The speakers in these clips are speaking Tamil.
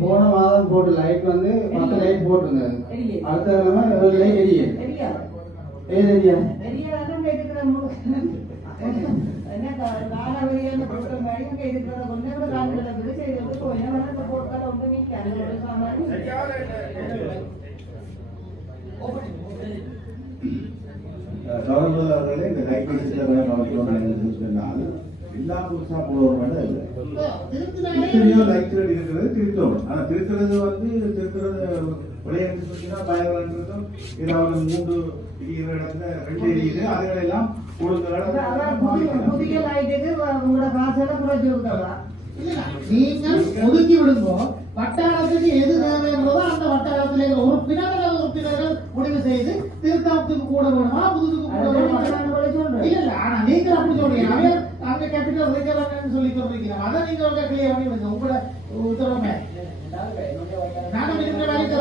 போன மாதம் போட்டு லைட் வந்து 10 லைட் போட்டிருந்தாரு. அடுத்த லைட் எரியா கவர்னர் அவர்களே இந்த லைட் எல்லாம் புதுசா போடுவோம் எத்தனையோ லைட்கள் இருக்கிறது திருத்தோம். ஆனா திருத்துறது வந்து திருத்துறது விளையாட்டு சொன்னா பயங்கரம் இருக்கும். ஏதாவது 3 இடத்துல 2 எரியுது. அதுகளெல்லாம் புதிய லைட்டுக்கு உங்களோட காசெல்லாம் குறைச்சி விடுறதா? நீங்கள் ஒதுக்கி விடுவோம். வட்டாரத்துக்கு எது தேவை என்பதோ அந்த வட்டாரத்திலே உறுப்பினர்கள் முடிவு செய்து திருத்தத்துக்கு கூட வேணுமா புதுசுக்கு கூட வேணுமா இல்ல. ஆனா நீங்க அப்படி சொல்றீங்க. அங்க கேபிட்டல் வைக்கலாம்னு சொல்லி சொல்றீங்க. அதை நீங்க கிளியர் பண்ணி விடுங்க. உங்களோட உத்தரவுமே நானும் இருக்கிற வரைக்கும்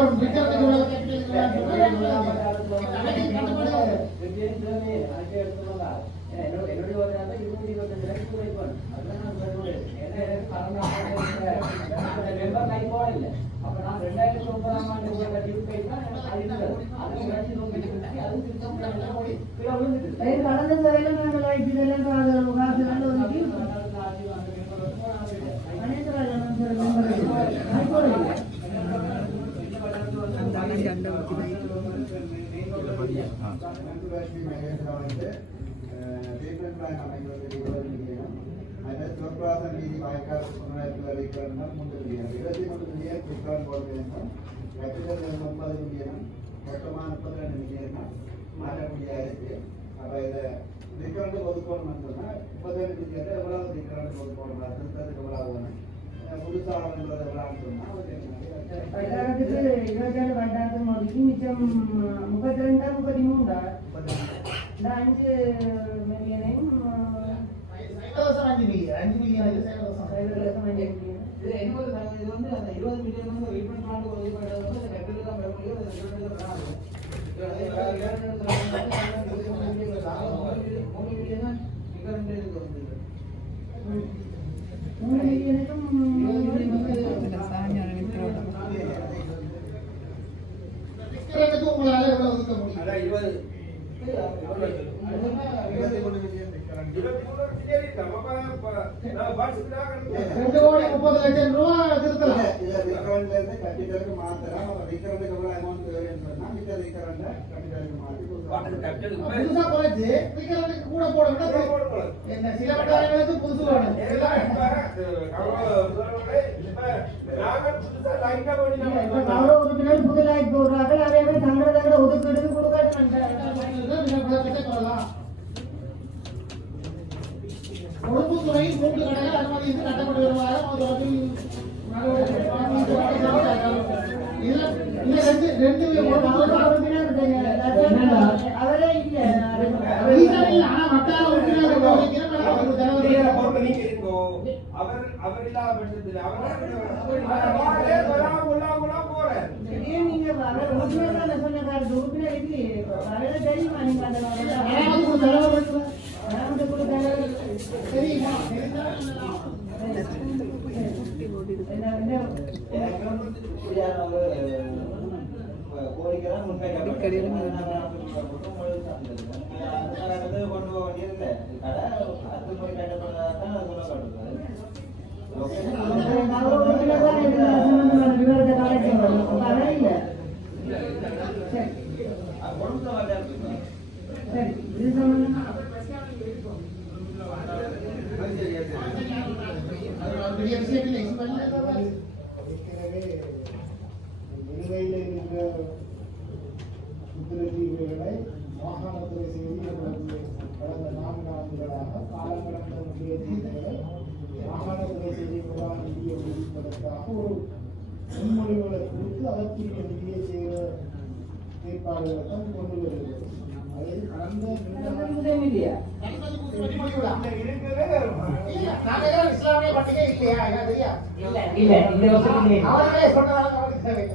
சிவபிராசன் வீதி வாய்க்கால் புனரமைப்புகள் 3 மில்லியன் 23 மில்லியன் குற்றாலம் போட வேண்டும். கேபிட்டல் 30 மில்லியன் மொத்தமாக 32 மில்லியன் மாற்றக்கூடிய இருக்கு. அப்போ இதை திக்கரண்டு ஒதுக்கணும் சொன்னால் 32 மில்லியன் எவ்வளவு திக்கரண்டு ஒதுக்கணும் திருத்தத்துக்கு எவ்வளவு வேணும் புதுசாக எவ்வளோன்னு சொன்னால் 27 வட்டாரத்துக்கு ஒதுக்கி மிச்சம் 32 33 இந்த 5 மில்லியனையும் 5 மில்லியன் கூட போட சில வட்டாரங்களுக்கு புதுசு வேணும். புது லைட் போடுறாங்க. அதே மாதிரி தங்களை ஒதுக்கீடு கொடுக்கலாம். கொழும்புத்துறை 3 கடைகள் அனுமதி கட்டப்பட்டு வருவாங்க. அவரே இல்ல ஆனா வட்டார உறுப்பினர் அவர் இல்லாத பட்சத்தில் நீங்க சொன்ன காரணம் உறுப்பினர் இல்லையே தெரியுமா? நீங்க அந்த தெரியுமா? மாகாணத்துறை செய்தி கடந்த 4 ஆண்டுகளாக காலங்கடந்த முக்கிய தீர்வுகளை மாகாணத்துறை செய்தி நிர்வாக நிதியை ஒதுக்குவதற்காக ஒரு முன்மொழிவுகளை கொடுத்து அதற்குரிய நிதியை செய்கிற ஏற்பாடுகளை தான் கொண்டு வருகிறது. இல்லையா இஸ்லாமிய பண்டிகை இல்லையா தெரியா இல்ல இந்த வருஷம் இல்லை. அவர்களே சொன்னதால நமக்கு தேவை.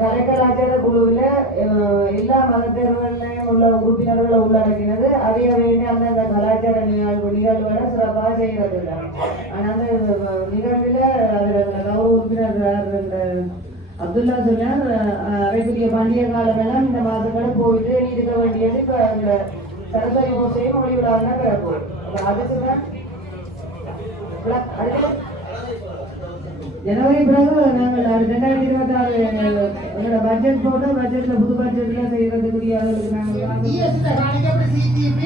கலை கலாச்சார குழுவில எல்லா மதத்தேர்வுகளையும் உள்ள உறுப்பினர்களை உள்ளடக்கினது. அதே வேண்டி அந்த கலாச்சார நிகழ்வுகளை சிறப்பாக செய்கிறது. ஆனா அந்த நிகழ்வில் அதுல கௌரவ உறுப்பினர் அப்துல்லா சொன்னார், அரைக்குரிய பண்டிகை காலமெல்லாம் இந்த மாதங்களும் போயிட்டு இருக்க வேண்டியது. இப்ப இந்த சரஸ்வதி பூசையும் மொழி விழாவுன்னா கிடக்கும். அதுக்குதான் ஜனவரி பிறகு நாங்கள் 2026 எங்களோட பட்ஜெட் போட்டு பட்ஜெட்ல புது பட்ஜெட்ல செய்யறதுக்குரிய அளவுக்கு நாங்கள் DSC காணிக்கு அப்படி CGP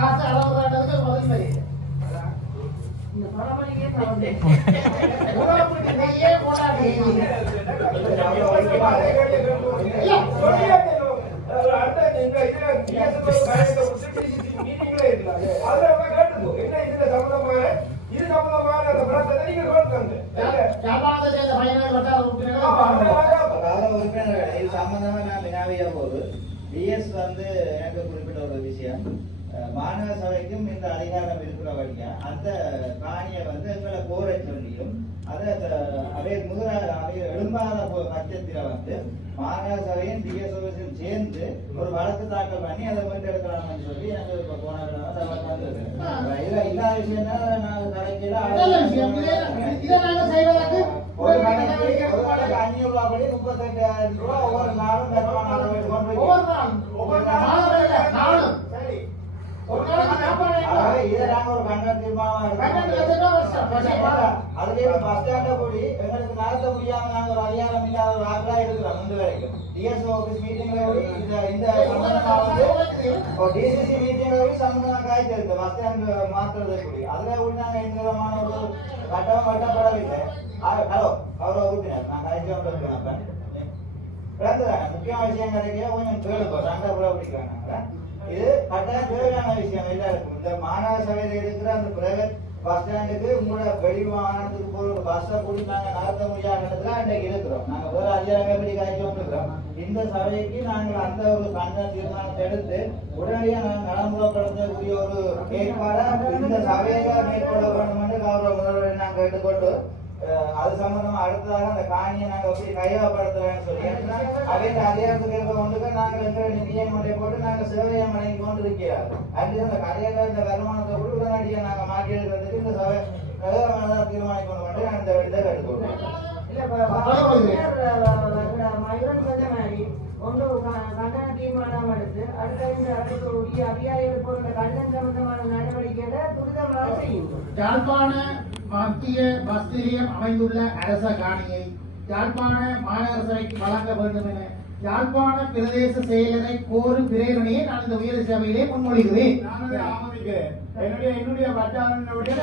ஆசை அளவு காட்டுறதுக்கு முதல் மாதிரி. இந்த பரமணிக்கே தவறு. உறவுக்கு நெய்யே போடாதீங்க. ஜாபானத்தை சேர்ந்த பயனாளி வட்டார உறுப்பினர்கள் உறுப்பினர்கள் இது சம்பந்தமா நான் வினாவிய போது டிஎஸ் வந்து எனக்கு குறிப்பிட்ட ஒரு விஷயம், மாநகர சபைக்கும் இந்த அதிகாரம் இருக்கிறபடியா அந்த காணியை வந்து எங்களை கோர சொல்லியும் அதை அவை எழும்பாத பட்சத்தில் வந்து மாநகர சபையும் டிஎஸ் ஆபீஸும் சேர்ந்து ஒரு வழக்கு தாக்கல் பண்ணி அதை மீட்டெடுக்கலாம்னு சொல்லி எனக்கு இப்போ போன வந்தது. இதுல இல்லாத விஷயம் தான் நான் இதை நாங்கள் செய்வதற்கு ஒரு நாளைக்கு 500 ரூபாய் படி 38,000 ரூபாய் ஒவ்வொரு நாளும் ஒவ்வொரு நாளும் சரி ஒரு நாளைக்கு ஞாபகம் இதை நாங்க ஒரு கண்டன தீர்மானம் அதுலயே பஸ் ஸ்டாண்ட கூடி எங்களுக்கு நடத்த முடியாம நாங்க ஒரு அதிகாரம் இல்லாத ஒரு ஆக்களா இருக்கிறோம் முன்பு வரைக்கும். டிஎஸ் ஆபீஸ் மீட்டிங்ல இந்த சம்பந்தமா வந்து டிசிசி மீட்டிங்ல சம்பந்தமா காய்ச்சி இருக்கு பஸ் ஸ்டாண்ட் மாத்துறது கூடி அதுல கூட நாங்க எந்த விதமான ஒரு கட்டமும் கட்டப்படவில்லை. ஹலோ அவரை உறுப்பினர் நான் காய்ச்சி கொண்டு இருக்கேன். அப்ப பிறந்ததாங்க முக்கியமான விஷயம் கிடைக்க கொஞ்சம் கேளுப்போம் சண்டை கூட பிடிக்கிறாங்க. இது கட்டாயம் தேவையான விஷயம் எல்லாருக்கும். இந்த மாநகர சபையில இருக்கிற அந்த பிரைவேட் பஸ் ஸ்டாண்டுக்கு உங்களோட வெளி மாநிலத்துக்கு போற ஒரு பஸ்ஸை கூடி நாங்க நடத்த முடியாததுல அன்றைக்கு இருக்கிறோம். நாங்க வேற அதிகாரம் எப்படி காய்ச்சி வந்துருக்கிறோம். இந்த சபைக்கு நாங்கள் அந்த ஒரு கண்டன தீர்மானத்தை எடுத்து உடனடியாக நாங்கள் நடைமுறைப்படுத்தக்கூடிய ஒரு ஏற்பாடா இந்த சபையில மேற்கொள்ள வேண்டும் என்று கௌரவ முதல்வரை நாங்கள் கேட்டுக்கொண்டு அது சம்பந்தமா அடுத்ததாக அந்த காணியை நாங்கள் எப்படி கையகப்படுத்துறேன்னு சொல்லி அதே அதிகாரத்துக்கு ஏற்ப கொண்டு நாங்கள் எங்களை நிதியமனை போட்டு நாங்கள் சேவையை வழங்கி கொண்டு இருக்கிறார். அன்று அந்த கடையில இந்த வருமானத்தை கூட உடனடியாக நாங்கள் மாற்றி எடுக்கிறதுக்கு இந்த சபை தீர்மானிக்க கொண்டு வந்து நான் இந்த இதை எடுத்துக்கொண்டேன். மயூரன் சொன்ன மாதிரி ஒன்று கண்டன தீர்மானம் எடுத்து அடுத்த உரிய அதிகாரிகள் போன்ற கண்டன சம்பந்தமான நடவடிக்கைகளை துரிதமாக செய்யும். யாழ்ப்பாண மத்திய பஸ் நிலையம் அமைந்துள்ள அரச காணியை யாழ்ப்பாண மாநகர சபைக்கு வழங்க வேண்டும் என யாழ்ப்பாண பிரதேச செயலரை கோரும் பிரேரணையை நான் இந்த உயர் சபையிலே முன்மொழிகிறேன். என்னுடைய வட்டாரனுடைய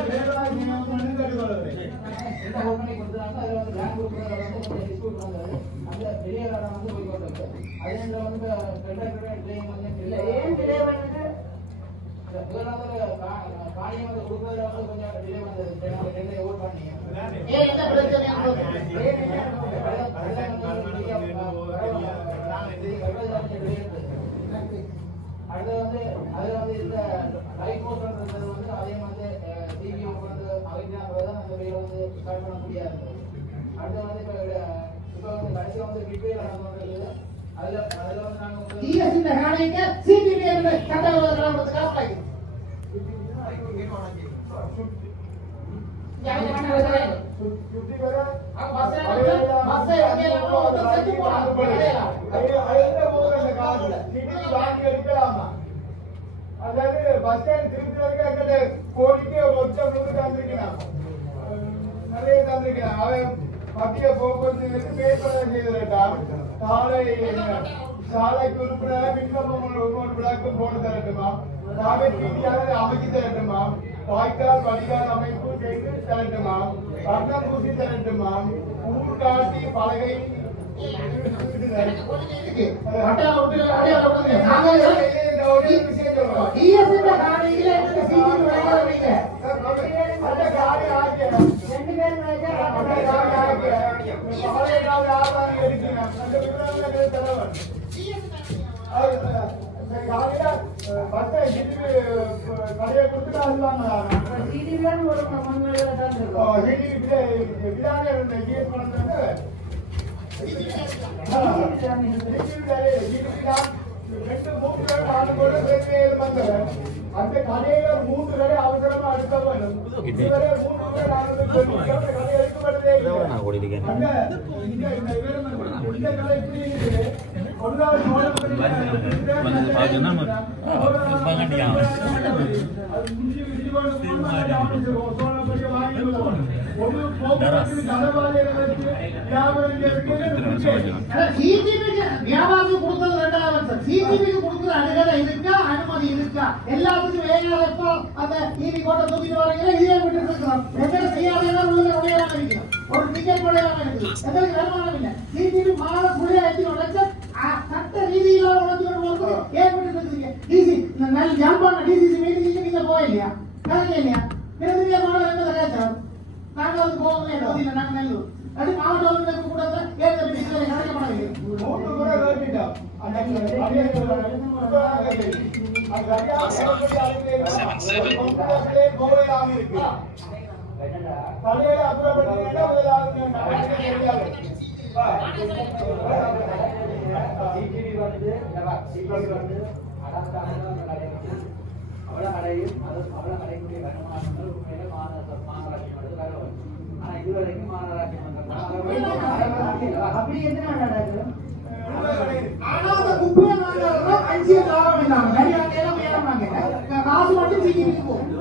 ஏன் டிலே பண்ணுது? ஏன் என்ன பிரச்சனை? அது வந்து இந்த லைட் போஸ்ட்ன்றது வந்து அதே மாதிரி டிவி வந்து அவைதான் அந்த வேலை வந்து ஸ்டார்ட் பண்ண முடியாது. அடுத்து வந்து இப்போ வந்து கடைசியில் வந்து ரிப்பேர் நடந்து அதுல வந்து நாங்கள் டிஎஸ் இந்த காணிக்கு சிபிபி என்ற சட்டவிரோத காப்பாய் அதாவது பஸ் ஸ்டாண்ட் திருப்பி எங்கிட்ட கோடிக்கு ஒருத்தம் தந்திருக்கிறான், நிறைய தந்திருக்கிறான். அவன் மத்திய போக்குவரத்து பேப்பர் செய்திருக்கான். சாலைக்கு உறுப்பினராக விண்ணப்பம் ஒவ்வொரு விழாக்கும் போட்டு தரட்டுமா, காவேரி வீதியாக அமைச்சு தரட்டுமா, வாய்க்கால் வடிகால் அமைப்பு செய்து தரட்டுமா, வர்ணம் பூசி தரட்டுமா, ஊர் காட்டி பலகை காலையில பஸ்ஸை இடிவு கடையை கொடுத்துட்டு அதுவாங்களா சீடிதான் ஒரு மண்வெளியில தான் இருக்கும். விதானே இருந்த ஜிஎஸ் பணத்தை அந்த கடையில 3 கடை அவசரமா அடுத்த வேணும். இதுவரை 3 கடை கடை எடுக்கப்படுதே இந்த கடை இப்படி இருக்குது. வியாபாரம் கொடுத்தது 2வது வருஷம். சிடிவிக்கு கொடுக்குற அனுகதை இருக்கா, அனுமதி இருக்கா? எல்லாத்துக்கும் வேகாதப்போ அந்த டிவி கோட்டை தூக்கிட்டு வரீங்க, இதே விட்டு இருக்கிறோம். எங்களை செய்யாத உடையாம இருக்கிறோம். ஒரு டிக்கெட் உடையாம இருக்குது. எங்களுக்கு வருமானம் இல்லை. சிடிவி மாதம் புள்ளிய 5 லட்சம் சட்ட ரீதியில உழைச்சு ஏற்பட்டு இருக்குங்க. டிசி நல்ல ஜாம்பான டிசிசி மீட்டிங் நீங்க போயில்லையா? இல்லையா? பிறகு மாவட்டம் என்ன கலாச்சாரம்? நாங்கள் வந்து போகவே இல்லை. நாங்கள் நல்லூர் அது மாவட்டம் கூட கிடைக்கப்படாது. அவ்வளோ கடையும் அவ்வளோ கடைக்குரிய வருமானங்கள் உண்மையிலே மாநகராட்சி மன்றத்தில் வேலை வரும். ஆனால் இதுவரைக்கும் மாநகராட்சி மன்றம் அப்படி எத்தனை நடக்கும்? ஆனா அந்த குப்பையை நாங்க அஞ்சு லாபம் இல்லாம நிறைய நேரம் ஏறமாங்க காசு மட்டும் சீக்கிரம் போகும்.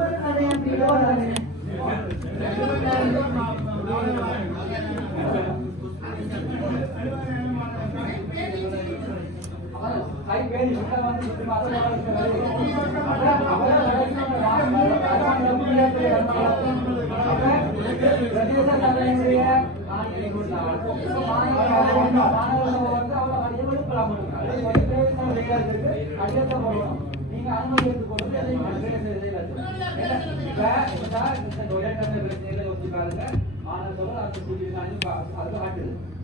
நீங்க அனுமதி எடுத்து போட்டு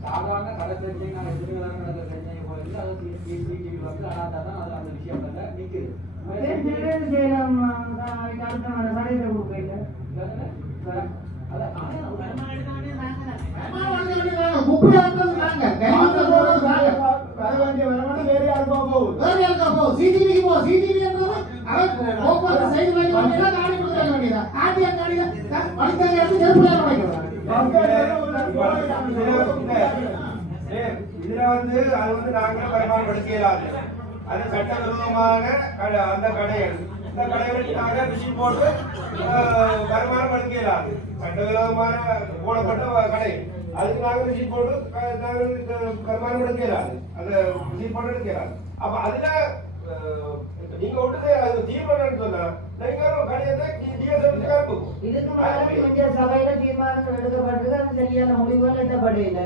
சாதாரண கடை பிரச்சனை நாங்கள் எதிர்கால நடந்த பிரச்சனையை போயிட்டு அது சிசிடிவி வந்து அனாதான் அது அந்த விஷயம் வந்து நிற்குது. இதுல வந்து அது வந்து நாங்களே வருமானப்படுத்தலாது. அது சட்டவிரோதமாக அந்த கடைகள் இந்த கடைகளுக்கு நாங்க மிஷின் போட்டு வருமானம் எடுக்கலாது. சட்டவிரோதமான போடப்பட்ட கடை அதுக்கு நாங்க மிஷின் போட்டு வருமானம் எடுக்கலாது. அந்த மிஷின் போட்டு எடுக்கலாது. அப்ப அதுல நீங்க விட்டு தீர்மானம் சொன்னா இதுக்கு முன்னாடி சபையில தீர்மானம் எடுக்கப்பட்டது. அது சரியான முடிவுகள் எட்டப்படையில.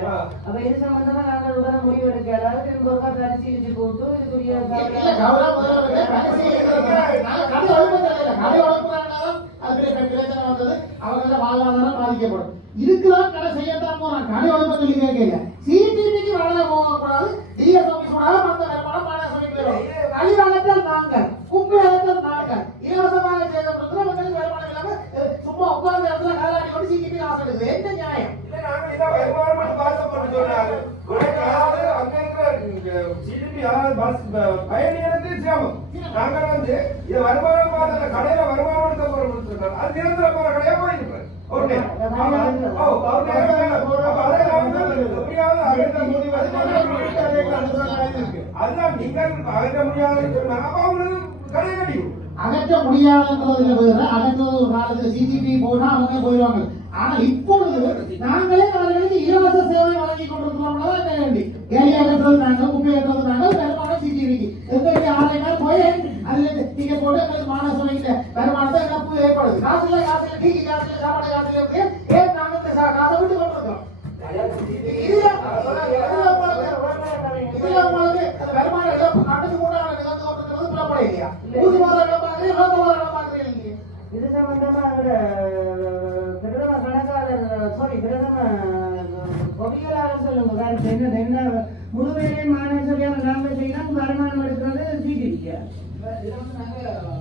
அப்ப இது சம்பந்தமா நாங்கள் உடனே முடிவு எடுக்கிறாரு. பரிசீலிச்சு போட்டு இதுக்குரிய அவங்கள வாழ்வாதாரம் பாதிக்கப்படும். இதுக்குதான் கடை செய்யத்தான் போறாங்க. கடை ஒழுங்கு சொல்லி கேட்கல. சிடிவிக்கு வளர போகக்கூடாது. டிஎஸ் ஆபீஸ் கூட அந்த வருமானம் மாநகர சபைக்கு கழிவாளர்கள் நாங்கள், குப்பையாளர்கள் நாங்கள். இலவசமாக செய்யப்படுறது மக்களுக்கு வருமானம் இல்லாம சும்மா உட்கார்ந்த இடத்துல காலாடி கொண்டு சிடிவி ஆசைப்படுது. என்ன நியாயம்? வருமானம் பாதிக்கப்பட்டு சொன்னாங்க. பயணிகளுக்கு சிரமம். நாங்கள் வந்து இது வருமானம் கடையில வருமானம் எடுக்க போறோம். அது நிரந்தர போற கடையா போயிருக்கிறேன். அதுதான் நீங்கள் அகற்ற முடியாது. அகற்ற முடியாதுன்றதுல வேற, அகற்றுவது ஒரு காலத்துல சிசிடிவி போனா அவங்க போயிடுவாங்க. ஆனா இப்பொழுது நாங்களே அவர்களுக்கு இலவச சேவை வழங்கி கொண்டிருக்கிறோம்னா வேண்டி கேலி அகற்றுவது நாங்கள், குப்பை அகற்றுவது நாங்கள், வருமானம் சிசிடிவிக்கு எங்களுக்கு 6 நாள் போய் அதுல டிக்கெட் போட்டு எங்களுக்கு மாநகர சபைக்கு வருமானத்தை இழப்பு ஏற்படுது. காசுல டீக்கு காசுல சாப்பாடு காசுல ஏன் நாங்கள் இந்த காசை விட்டு கொண்டிருக்கிறோம். இதுல உங்களுக்கு வருமான இழப்பு கணக்கு கூட நிகழ்ந்து கொண்டிருக்கிறது புலப்பட இல்லையா? ஊதி மாத இழப்பாங்க, இழந்த மாத இழப்பாங்க இல்லையா? இது சம்பந்தமா பிரதம கணக்காளர் பிரதம பொறியியலாளர் சொல்லுங்க. என்ன முழுமையிலே மாநகர சபையாக நாங்கள் செய்யலாம். வருமானம் எடுக்கிறது சிடிவிக்கு இதுல வந்து நாங்க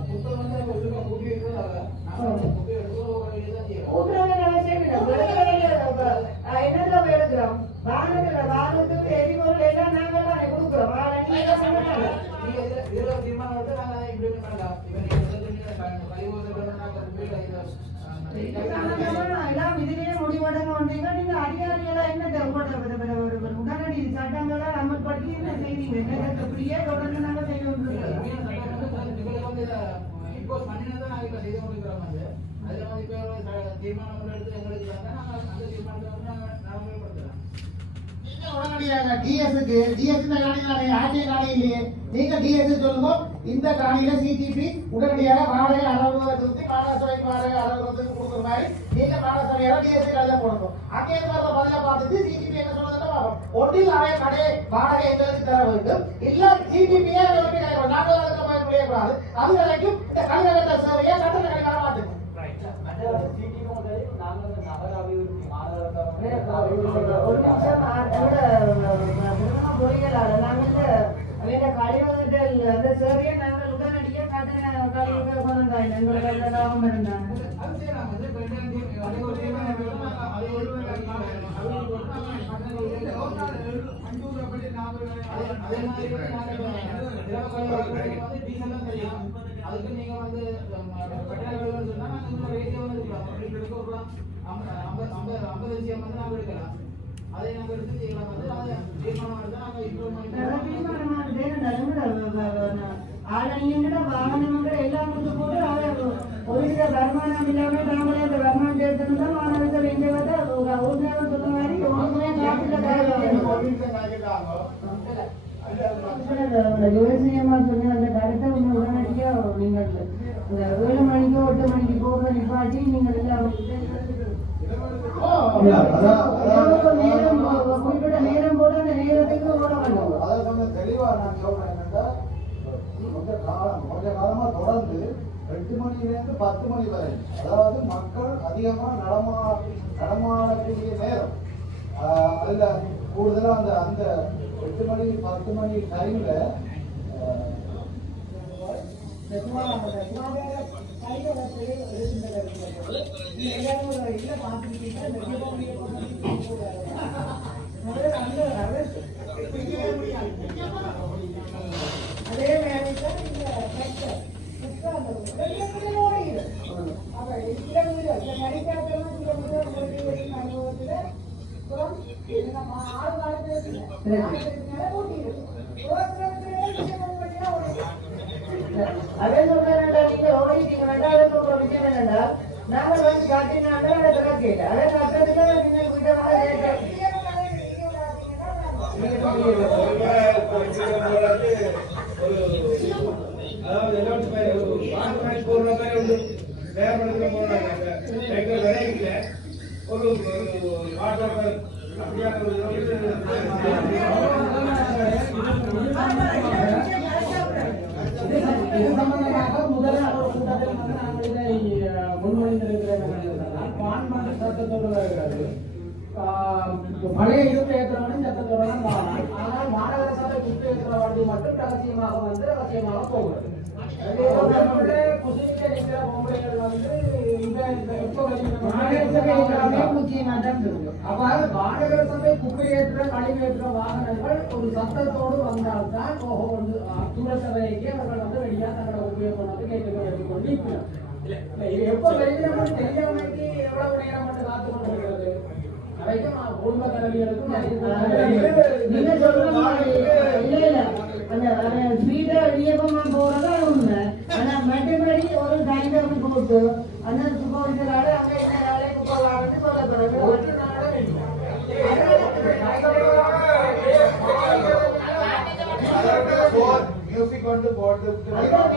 புத்தகம் வந்து உள்ளுக்க கூட்டி வைக்கிறதால நாங்க வந்து கூட்டி எடுத்து ஒரு வேலையை தான் செய்யறோம். ஊற்றுறதுல அவசியம் இல்லை. என்னதுல போய் எடுக்கிறோம்? வாகனத்துக்கு எரிபொருள் எல்லாம் நாங்கள் தானே கொடுக்குறோம். நீங்க சொன்னாங்க நீங்க இதுல தீர்மானம் எடுத்து நாங்க அதை இம்ப்ளிமெண்ட் பண்ணலாம். இப்ப நீங்க கழிவுகள் நாங்க எல்லாம் இதுலயே முடிவெடுங்க வந்தீங்க. நீங்க அதிகாரிகளா என்ன உடனடி சட்டங்களை அமல்படுத்தி என்ன செய்வீங்க? அப்படியே தொடர்ந்து நாங்க செய்ய இம்போஸ் பண்ணினதை நாங்க இப்ப செய்து கொண்டிருக்கிறோம். அதுல வந்து இப்ப தீர்மானம் எடுத்து எங்களுக்கு நாங்க அந்த தீர்மானத்தை வந்து நாங்க நடைமுறைப்படுத்தலாம். உடனடியாக டிஎஸ்க்கு டிஎஸ் இந்த காணியில ஆட்சிய காணியிலேயே நீங்க டிஎஸ் சொல்லுங்க. இந்த காணியில சிடிபி உடனடியாக வாடகை அளவுகளை திருத்தி மாநகர வாடகை அளவுகளுக்கு கொடுக்குற மாதிரி நீங்க மாநகர சபையால டிஎஸ் கையில போடணும். அங்கே வர பதில பார்த்துட்டு சிடிபி என்ன சொல்றதுன்னு பார்ப்போம். ஒன்றில் அவை கடை வாடகை எங்களுக்கு தர வேண்டும். இல்ல சிடிபியே நாங்கள் அதுக்கு போய் முடியக்கூடாது. அது வரைக்கும் இந்த கழிவகட்ட சேவையை கட்டண கடை வர மாட்டேங்குது. ஒரு நிமிஷம் பொறியியலாளர் நாங்கள் கழிவகத்தில் அந்த சேவையை நாங்கள் உடனடியாக கழிவுகள் கொண்டாங்க எங்களுக்கு லாபம் இருந்தாங்க. அது செய்யலாம். அது அதே ஒரு தீர்மானம் அதே ஒரு அதே மாதிரி அதுக்கு நீங்க வந்து கட்டணங்கள் சொன்னா நாங்க ரேட்டே வந்து எடுக்கலாம். 50 விஷயம் வந்து நாங்க எடுக்கலாம். அதை நாங்க எடுத்து செய்யலாம். வந்து அதை தீர்மானம் எடுத்து நாங்க இம்ப்ரூவ்மெண்ட் ஆளுநர் வாகனங்கள் எல்லாம் போட்டு ஒருவித வருமானம் இல்லாம நாங்களே அந்த வருமானம் எடுத்துருந்தா மாணவர்கள் எங்க வந்து ஒரு நேரம் சொன்ன மாதிரி ஒன்றுமே யோசனையமா சொன்ன அந்த கருத்தை உடனடியா நீங்கள் இந்த 7 மணிக்கு 8 மணிக்கு போக நிப்பாட்டி நீங்கள் எல்லாம் குறிப்பிட்ட நேரம் போல அந்த நேரத்துக்கு ஓட வேண்டும். அதை கொஞ்சம் தெளிவா நான் சொல்றேன். என்னன்னா கொஞ்ச காலமா தொடர்ந்து 8 மணியிலிருந்து 10 மணி வரை, அதாவது மக்கள் அதிகமா நடமாடக்கூடிய நேரம். அதுல கூடுதலா அந்த 8 மணி 10 மணி டைம்ல அதே அதே சொல்றேன். நீங்க ஓடிட்டீங்க வேண்டாம் சொல்ற விஷயம் என்னன்னா நாங்கள் வந்து காட்டினாங்க அதை கட்டல அதை கட்டுறதுல நீங்க பழைய இருப்பு ஏற்றவனும் சட்டத்தோட ஆனால் மாநகர சபை குப்பை ஏற்ற வண்டி மட்டும் ரகசியமாக வந்து ரகசியமாக போகிறது. மாநகர சபை குப்பையேற்ற கழிவேற்ற வாகனங்கள் ஒரு சத்தத்தோடு வந்தால்தான் தூரசபைக்கு அவர்கள் வந்து வெளியாக தங்களை உபயோகம் கேட்டுக் கொண்டு இருக்கிறார். எப்போ வெளியிடமும் தெரியாமைக்கு எவ்வளவு நேரம் வந்து காத்துக் கொண்டிருக்கிறது. குடும்ப கல்விகளுக்கும் நீங்க சொல்ற ஸ்பீடா இயக்கமா போறதா உண்மை. ஆனா மற்றபடி ஒரு டைம் கொடுத்து அந்த சூப்பர்வைசரால அங்க என்ன வேலை குப்பை சொல்லப்படுறது ஒரு மியூசிக் வந்து போட்டு வச்சிருக்கிறான்.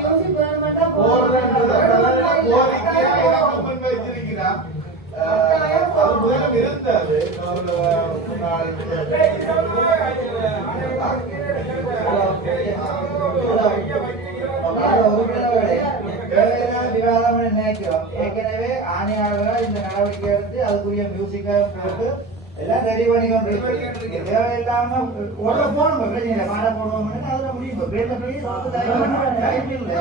அது முதலில் இருந்தது. நினைக்கிறோம். ஏற்கனவே ஆணையாளர்கள் இந்த நடவடிக்கை எடுத்து அதுக்குரிய மியூசிக்கை போட்டு எல்லாம் ரெடி பண்ணிக்கொண்டு தேவையில்லாம உள்ள போகணும் பிரச்சனை இல்லை மாட போடுவோம்னு அதுல முடியும் பேச போய் டைம் இல்லை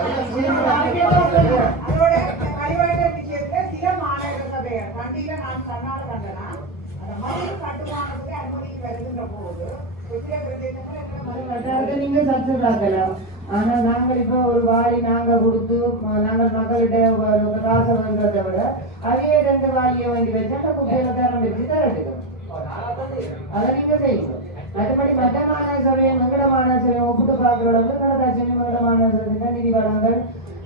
அதோட கழிவறை விஷயத்துல சில மாநகர சபைகள் வண்டியில நான் கண்ணால கண்டனா அந்த மதில் கட்டுமானத்துக்கு அனுமதிக்கு வருகின்ற போது சில பிரதேசங்கள் நீங்க சக்சஸ் ஆக்கலாம். ஆனா நாங்கள் இப்ப ஒரு வாளி நாங்க கொடுத்து நாங்கள் மக்கள்கிட்ட காசை வாங்குறதை விட அதையே 2 வாளியை வாங்கி வச்சா குப்பையில தரம் வச்சு தரட்டுக்கணும். அதை நீங்க செய்யுங்க. மற்றபடி மற்ற மாநகர சபையை மங்கள மாநகர சபையை ஒப்பிட்டு பார்க்குற அளவுக்கு கடதாட்சி மங்கள மாநகர சபை நிதி வளங்கள்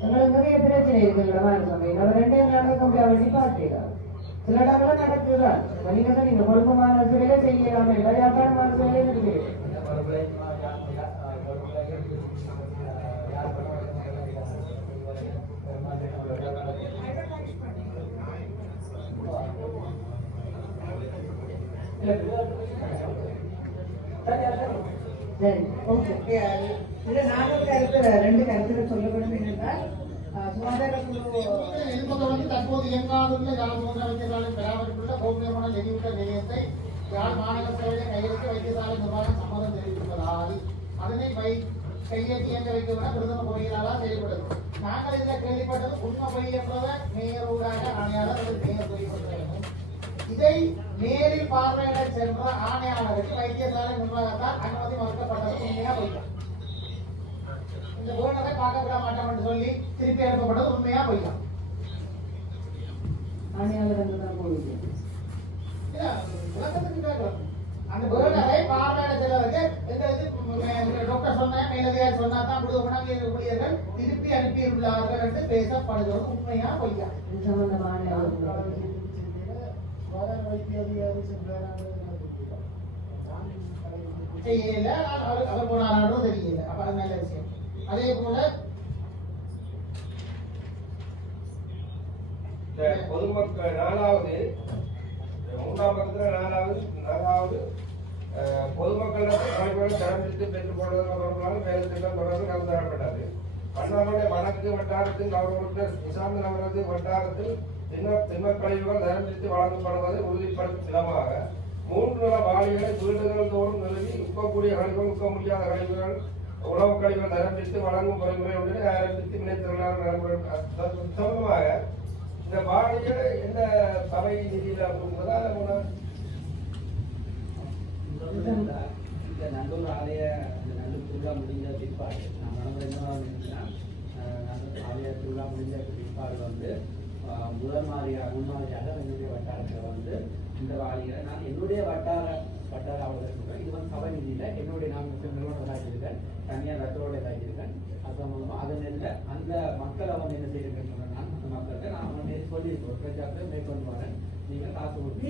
எங்களுக்கு நிறைய பிரச்சனை இருக்குங்கிற மாநகர சபையில் அதை 2 நாங்கள் கம்மியாக வேண்டி பார்த்துக்கலாம். சில இடங்கள்லாம் நடக்குதுதான். நீங்க சொன்னீங்க கொழும்பு மாநகர சபையில செய்யலாமே இல்லை யாழ்ப்பாண மாநகர சபையில இருக்கு. சரி ஓகே இதுல நாங்கள் கருத்து 2 கருத்துக்கள் சொல்லப்படும் என்னென்றால் சுகாதார குழு என்பது வந்து தற்போது இயங்காதுள்ள யாழ் போன்ற வைத்தியசாலை பராமரிப்புள்ள கோமியமான நிதியுள்ள நிலையத்தை யாழ் மாநகர சபையை கையெழுத்து வைத்தியசாலை நிர்வாகம் சம்மதம் தெரிவித்துள்ளதால் அதனை கையெழுத்து இயங்க வைக்க பிரதம பொறியியலாளர் செயல்படுது. நாங்கள் இதில் கேள்விப்பட்டது உண்மை பொய் என்பதை மேயர் ஊடாக ஆணையாளர் அல்லது மேயர் குறிப்பிட வேண்டும். இதை நேரில் பார்வையிட சென்ற ஆணையாளருக்கு வைத்தியசாலை நிர்வாகத்தால் அனுமதி மறுக்கப்பட்டது உண்மையா போய்தான். இந்த பேர்னரை பார்க்க விட மாட்டோம் என்று சொல்லி திருப்பி அனுப்பப்பட்டது உண்மையா போய்தான். ஆணையாளர் தான் போகுது. அந்த பேர்னரை பார்வையிட செல்வதற்கு எங்களுக்கு டாக்டர் சொன்ன மேலதிகாரி சொன்னா தான் ஊழியர்கள் திருப்பி அனுப்பியுள்ளார்கள் என்று பேசப்படுகிறது உண்மையா போய்யா? இது சம்பந்தமான செய்யல அவர் போனாலும் தெரியல. அப்ப அது நல்ல விஷயம். அதே போல பொதுமக்கள் 4வது 3ஆம் பக்கத்துல 4வது பொதுமக்களிடம் தரம்பித்து பெற்றுக் கொள்வதற்கான வேலை திட்டம் தொடர்ந்து கலந்துரையாடப்பட்டது. அண்ணாமலை வடக்கு வட்டாரத்தில் கவர்னர் நிசாமின் அவரது வட்டாரத்தில் திண்ம கழிவுகள் தரம்பித்து வழங்கப்படுவதை உறுதிப்படுத்தும் விதமாக 3 நல வாளிகளை வீடுகள் தோறும் நிறுவி உப்பக்கூடிய கழிவுகள் உப்ப முடியாத கழிவுகள் உணவு கழிவுகள் தரம்பித்து வழங்கும் பொறிமுறையுடன் ஆரம்பித்து இணைத்திறனான சம்பந்தமாக இந்த வாளியை எந்த சபை நிதியில் கொடுப்பதா இந்த நல்லூர் ஆலய நல்லூர் திருவிழா முடிஞ்ச பிற்பாடு நான் நடந்த என்ன நல்லூர் ஆலய திருவிழா முடிஞ்ச பிற்பாடு வந்து முன்மாதிரியாக என்னுடைய வட்டாரத்தில் வந்து இந்த வாளிகளை நான் என்னுடைய வட்டார அவர்களுக்கு இது வந்து சபை நிதியில் என்னுடைய நான் நிறுவனம் ஆகியிருக்கேன், தனியார் ரத்தோட ஆகியிருக்கேன். அது மூலமாக அதனில் அந்த மக்களை வந்து என்ன செய்யிருக்கேன்னு சொன்னால் அந்த மக்களுக்கு நான் வந்து சொல்லியிருக்கோம் பிரச்சாரத்தை மேற்கொண்டு வரேன். நீங்கள் காசு கொடுத்து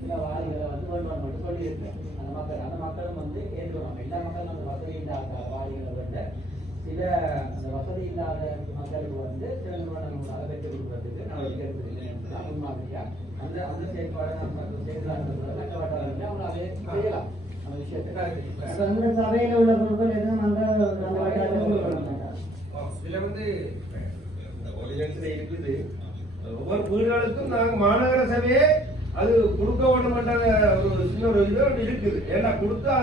சில வாளிகளை வந்து வேண்டுவான் மட்டும் சொல்லியிருக்கேன். அந்த மக்களும் வந்து ஏற்றுவாங்க. எல்லா மக்களும் அந்த வசதி இல்லாத வாளிகளை வந்து சில அந்த வசதி இல்லாத மக்களுக்கு வந்து சில நிறுவனங்களாக பெற்றுக் கொடுக்கறதுக்கு நடவடிக்கை எடுத்துக்கிறேன். முன்மாதிரியா அந்த செயற்பாடு நம்ம செய்யலாம். அவங்க அதை செய்யலாம். அந்த விஷயத்துக்கு சபையில உள்ள பொருட்கள் எதுவும் இதுல வந்து ஒரு இடத்துல இருக்குது. ஒவ்வொரு வீடுகளுக்கும் நாங்க மாநகர சபையே அது கொடுக்க வேண்டும் என்ற ஒரு சின்ன ஒரு இது இருக்குது. ஏன்னா கொடுத்தா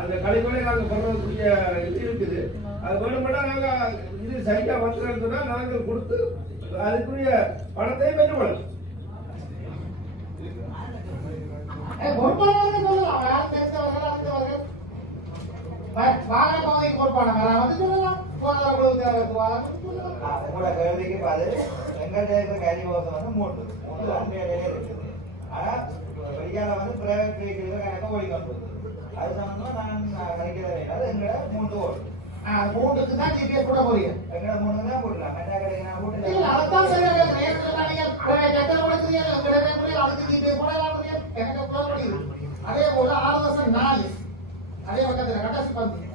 அந்த கழிவுகளை நாங்க பண்ணுறதுக்குரிய இது இருக்குது. அது வேணுமெண்டா நாங்க இது சரியா வந்துன்னு சொன்னா நாங்கள் கொடுத்து அதுக்குரிய பணத்தை பெற்றுக்கொள்ளலாம். பொறுப்பாளர்கள் சொல்லலாம். யார் தெரிந்தவர்கள் அறிந்தவர்கள் வாகன பகுதிக்கு பொறுப்பானவரா வந்து சொல்லலாம். சுகாதார குழு தேவை உங்களோட கேள்விக்கு பதில் எங்கள்கிட்ட இருக்கிற கழிவுவாசம் வந்து 3 தான் வேலையிலே இருக்குது. ஆனா வெளியால வந்து பிரைவேட் வெஹிக்கிள் கணக்க ஓடிக்கொண்டு அது சம்பந்தமா நான் கணிக்கிறது கிடையாது. எங்களை 3 ஓடும். 3க்கு தான் ஜிபிஎஸ் போட போறீங்க. எங்களை 3 தான் போடலாம். மெட்டா கடைக்கு நான் போட்டு இல்ல அதான் சரியா நேரத்துல நீங்க லெட்டர் கொடுத்தீங்க. உங்க அதுக்கு ஜிபிஎஸ் போடலாம். எனக்கு போட முடியுது. அதே போல 6.4 அதே பக்கத்துல கட்டாசி பந்தி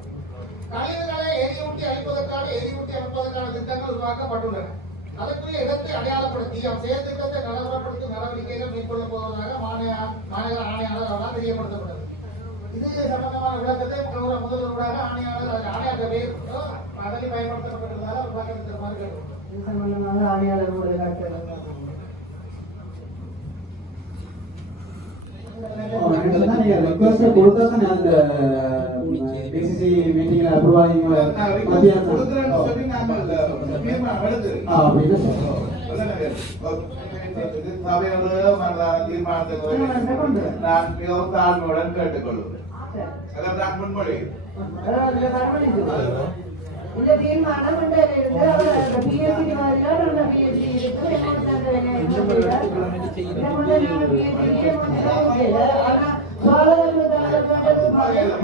கழிவுகளை எரியூட்டி அழிப்பதற்கான எரியூட்டி அமைப்பதற்கான திட்டங்கள் உருவாக்கப்பட்டுள்ளன. அதற்குரிய இடத்தை அடையாளப்படுத்தி செயல் திட்டத்தை நடைமுறைப்படுத்தும் நடவடிக்கைகள் மேற்கொள்ள போவதாக மாநகர ஆணையாளர் தெரியப்படுத்தப்பட்டது. இது சம்பந்தமான விளக்கத்தை முதல்வராக ஆணையாளர் ஆணையாளர் பேர் அதனை பயன்படுத்தப்பட்டிருந்ததால் விளக்கம் தருமாறு கேட்கிறோம். இது சம்பந்தமாக ஆணையாளர்களுடைய ரிக்வெஸ்ட் கொடுத்தா தான் அந்த டிசிசி மீட்டிங்ல அப்ரூவ் ஆகி கொடுக்குறேன்னு சொல்லி நாம தீர்மானம் எடுத்து தீர்மானத்துக்கு நான் மிகவும் தாழ்மையுடன் கேட்டுக்கொள்கிறேன். அதான் நான் முன்மொழி இந்த தீர்மானம் இருந்து அவர் பிஎஸ்சி மாதிரியான பிஎஸ்சி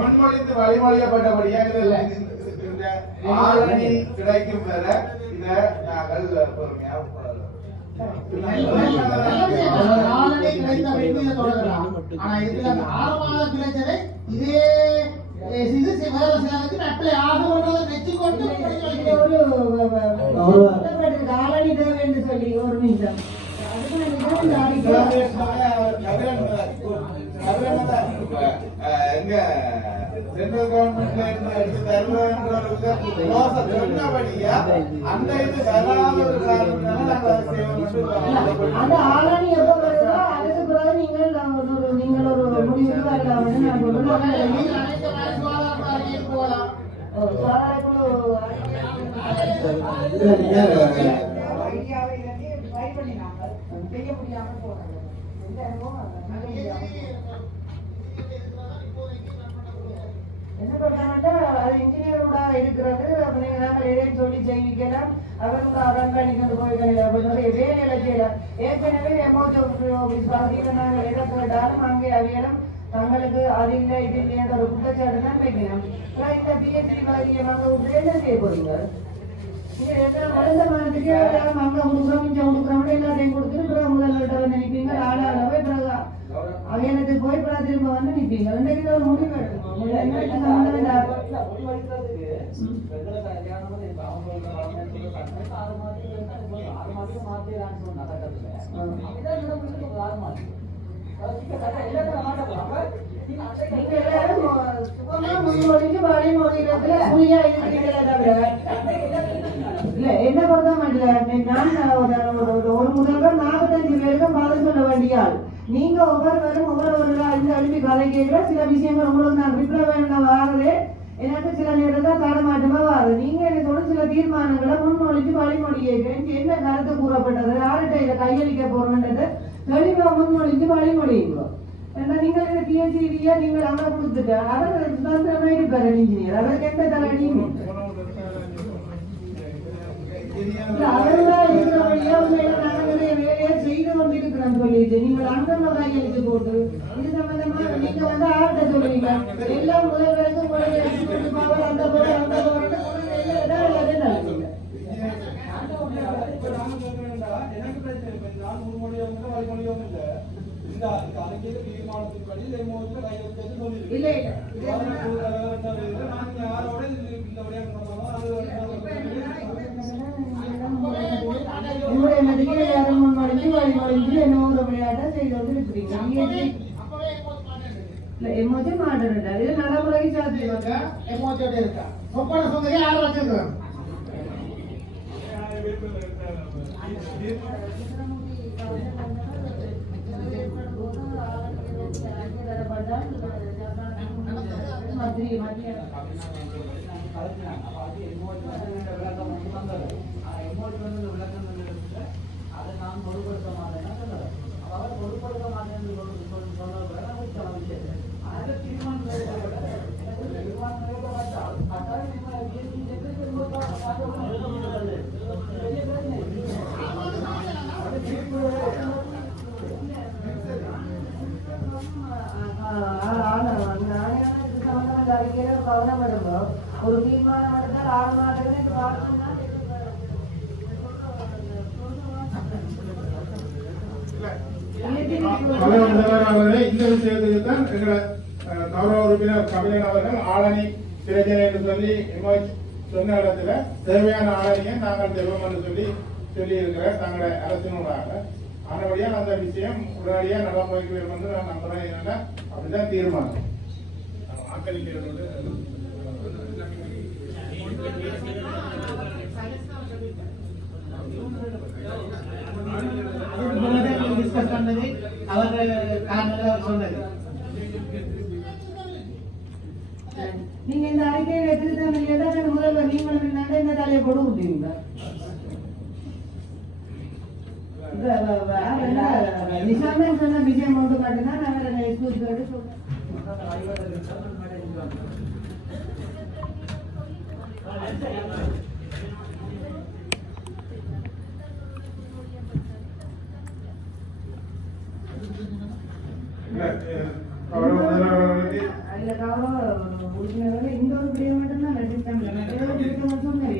முன்மொழிந்து வழிமொழியப்பட்டபடியாக ஆரணி கிடைக்கும் வர இதை நாங்கள் பொறுமையாக ஆனா இதுல அந்த 6 மாத கிடைச்சதை இதே காலனி தேவை என்று சொல்லி ஒரு நிமிஷம் எங்க சென்ட்ரல் கவர்மெண்ட்ல இருந்து எடுத்து தருவதுபடியா அந்த இது வராத ஒரு அந்த ஆளானி எப்ப வருதோ அதுக்கு பிறகு நீங்கள் ஒரு முடிவுக்கு வரலாம் நான் செய்ய முடியாமல் போனது எந்த என்ன பண்ணாங்கன்னா அது இன்ஜினியரோட இருக்கிறது அப்ப நீங்க நாங்கள் எதையும் சொல்லி செய்விக்கலாம் அவரோட கண்காணிக்கிறது போய் வேலையில செய்யலாம். ஏற்கனவே எமோஜி ஆபீஸ் பகுதியில் நாங்கள் எதை கேட்டாலும் அங்கே அவையிலும் தங்களுக்கு அது இல்லை இது இல்லைன்ற ஒரு குற்றச்சாட்டு தான் வைக்கணும். இந்த பிஎஸ்சி பகுதியை நாங்கள் என்ன செய்ய போறீங்க? வளர்ந்த மாதத்துக்கு அங்க கொடுக்குறோம் இங்க கொடுக்குறோம் எல்லாத்தையும் கொடுத்துட்டு முதல்ல நினைப்பீங்க ஆளாகவே அவையனத்துக்கு போய் திரும்ப வந்து நிற்பீங்க. ரெண்டு ஒரு முடிவு நீங்க எல்லாரும் முன்மொழிஞ்சு பாடி மொழிகிறதுல புரியா இருக்கிறீங்களா? இல்ல என்ன பொறுத்த மாட்டேன். நான் ஒரு முதல்வர் 45 பேருக்கும் பதில் சொல்ல வேண்டிய ஆள். நீங்க ஒவ்வொருவரும் இந்த எழுப்பி கதை கேட்கிற சில விஷயங்கள் உங்களுக்கு நான் ரிப்ளை வேணும் வாரதே எனக்கு சில நேரத்தில் தடமாட்டமா வாருது. நீங்க எனக்கு சில தீர்மானங்களை முன்மொழிஞ்சு வழிமொழி கேட்கிறேன். என்ன கருத்து கூறப்பட்டது யார்கிட்ட இதை கையளிக்க போறோம்ன்றது தெளிவா முன்மொழிஞ்சு வழிமொழிங்க. ஏன்னா நீங்கள் இந்த பிஎஸ்சிடியா நீங்கள் அங்க கொடுத்துட்டு அவர் சுதந்திரமா இருப்பாரு இன்ஜினியர். அவருக்கு எந்த தலைவலியும் அவர்களா இருக்கிறபடியா நாங்கள் வேலையா செய்து கொண்டிருக்கிறோம் சொல்லிட்டு நீங்கள் அங்கங்க கையெழுத்து போட்டு இது சம்பந்தமா நீங்க வந்து ஆர்ட்ட சொல்லுவீங்க. எல்லாம் முதல்வருக்கும் போவர் அந்த போவர் அந்த போவர் இல்லை உங்களுடைய மதிக்கிற யாரும் முன்மொழிஞ்சு வழிமொழிஞ்சு என்ன ஒரு விளையாட்டை செய்து வந்து இருக்கிறீங்க. எமோஜி மாட்டேன் இது நடைமுறைக்கு சாத்தியமாக எமோஜியோட இருக்கா சொப்பன சுந்தரி யார் வச்சிருக்கிறோம்? அதை நான் பொருட்படுத்த மாட்டேன் சொல்லுறேன். அவர் பொருட்படுத்த மாட்டேன் கவனம் எடுக்கும். ஒரு தீர்மானம் எடுத்தால் 6 மாதங்கள் இந்த இந்த விஷயத்துக்கு தான் எங்களை கௌரவ உறுப்பினர் கபிலன் அவர்கள் ஆளணி பிரச்சனை என்று சொல்லி சொன்ன இடத்துல தேவையான ஆளணியை நாங்கள் தெய்வம் என்று சொல்லி இருக்கிற தங்களை அரசினூடாக ஆனபடியால் அந்த விஷயம் உடனடியாக நடைமுறைக்கு வரும் என்று நான் நம்புறேன். என்னன்னா அப்படிதான் தீர்மானம் வாக்களிக்கிறதோடு டிஸ்கஸ் பண்ணது அவர் சொன்னது என்ன தலையை போட்டு ஊத்துவீங்க நிஷாந்தன் சொன்ன விஷயம் வந்து காட்டுனா நான் வேற ஸ்கூல் போயிட்டு சொல்றேன் அதுல கௌரவ உறுப்பினர்கள் இந்த ஒரு பிரிவு மட்டும்தான் ரெஜிஸ்டர் சொன்னேன்